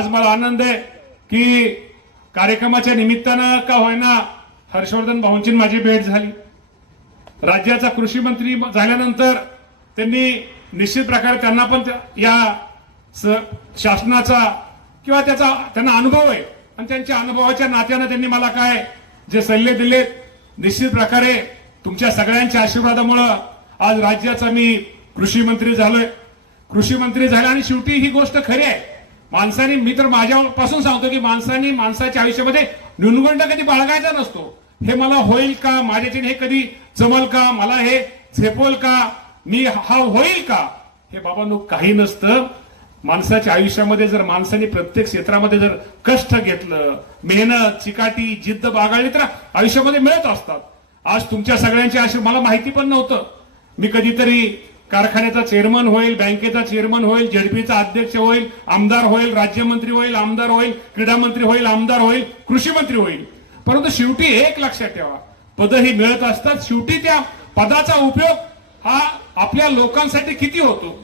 आज मला आनंद आहे की कार्यक्रमाच्या निमित्तानं का होईना हर्षवर्धन भाऊंची माझी भेट झाली. राज्याचा कृषी मंत्री झाल्यानंतर त्यांनी निश्चित प्रकारे त्यांना पण या शासनाचा किंवा त्याचा त्यांना अनुभव आहे आणि त्यांच्या अनुभवाच्या नात्यानं त्यांनी मला काय जे सल्ले दिले, निश्चित प्रकारे तुमच्या सगळ्यांच्या आशीर्वादामुळे आज राज्याचा मी कृषी मंत्री झालोय. कृषी मंत्री झाले आणि शेवटी ही गोष्ट खरी आहे, माणसाने, मी तर माझ्यापासून सांगतो की माणसाने माणसाच्या आयुष्यामध्ये न्यूनगंड कधी बाळगायचा नसतो. हे मला होईल का, माझ्याच्याने हे कधी जमल का, मला हे झेपोल का, मी हा होईल का, हे बाबांनो काही नसतं. माणसाच्या आयुष्यामध्ये जर माणसाने प्रत्येक क्षेत्रामध्ये जर कष्ट घेतलं, मेहनत, चिकाटी, जिद्द बाळगली तर आयुष्यामध्ये मिळत असतात. आज तुमच्या सगळ्यांची आशीर्वाद, मला माहिती पण नव्हतं मी कधीतरी कारखान्याचा चेअरमन होईल, बँकेचा चेअरमन होईल, झेडपीचा अध्यक्ष होईल, आमदार होईल, राज्यमंत्री होईल, आमदार होईल, क्रीडा मंत्री होईल, आमदार होईल, कृषी मंत्री होईल. परंतु शेवटी एक लक्षात ठेवा, पद ही मिळत असतात, शेवटी त्या पदाचा उपयोग हा आपल्या लोकांसाठी किती होतो